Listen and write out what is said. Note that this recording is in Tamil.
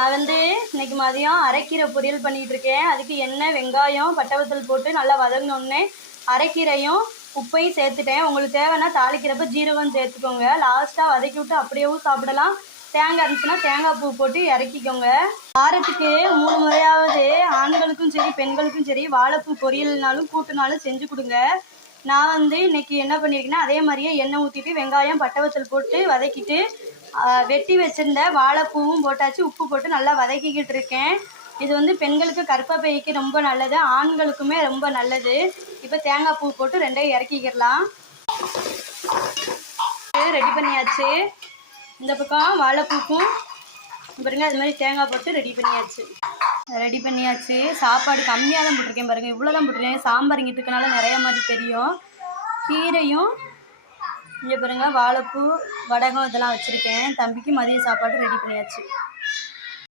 நான் இன்னைக்கு மதியம் அரைக்கீரை பொரியல் பண்ணிட்டு இருக்கேன். அதுக்கு எண்ணெய், வெங்காயம், பட்டை வத்தல் போட்டு நல்லா வதங்கினோடனே அரைக்கீரையும் உப்பையும் சேர்த்துட்டேன். உங்களுக்கு தேவைன்னா தாளிக்கிறப்ப ஜீரகம் சேர்த்துக்கோங்க. லாஸ்ட்டாக வதக்கி விட்டு அப்படியேவும் சாப்பிடலாம். தேங்காய் இருந்துச்சுன்னா தேங்காய் பூ போட்டு இறக்கிக்கோங்க. வாரத்துக்கு 3 முறையாவது ஆண்களுக்கும் சரி பெண்களுக்கும் சரி வாழைப்பூ பொரியல்னாலும் கூட்டுனாலும் செஞ்சு கொடுங்க. நான் இன்னைக்கு என்ன பண்ணியிருக்கேன்னா அதே மாதிரியே எண்ணெய் ஊற்றிட்டு வெங்காயம், பட்டை வத்தல் போட்டு வதக்கிட்டு வெட்டி வச்சிருந்த வாழைப்பூவும் போட்டாச்சு. உப்பு போட்டு நல்லா வதக்கிக்கிட்டு இருக்கேன். இது பெண்களுக்கு கர்ப்பப்பைக்கு ரொம்ப நல்லது, ஆண்களுக்குமே ரொம்ப நல்லது. இப்போ தேங்காய் பூ போட்டு ரெண்டையும் இறக்கிக்கிடலாம். ரெடி பண்ணியாச்சு. இந்த பக்கம் வாழைப்பூக்கும் பாருங்க அது மாதிரி தேங்காய் போட்டு ரெடி பண்ணியாச்சு. சாப்பாடு கம்மியாக தான் போட்டிருக்கேன் பாருங்கள், இவ்வளோ தான் போட்டிருக்கேன். சாம்பார் இங்கிட்டு இருக்கனால நிறைய மாதிரி தெரியும். கீரையும் இங்கே பாருங்கள், வாழைப்பூ, வடகம் இதெல்லாம் வச்சுருக்கேன். தம்பிக்கு மதிய சாப்பாடு ரெடி பண்ணியாச்சு.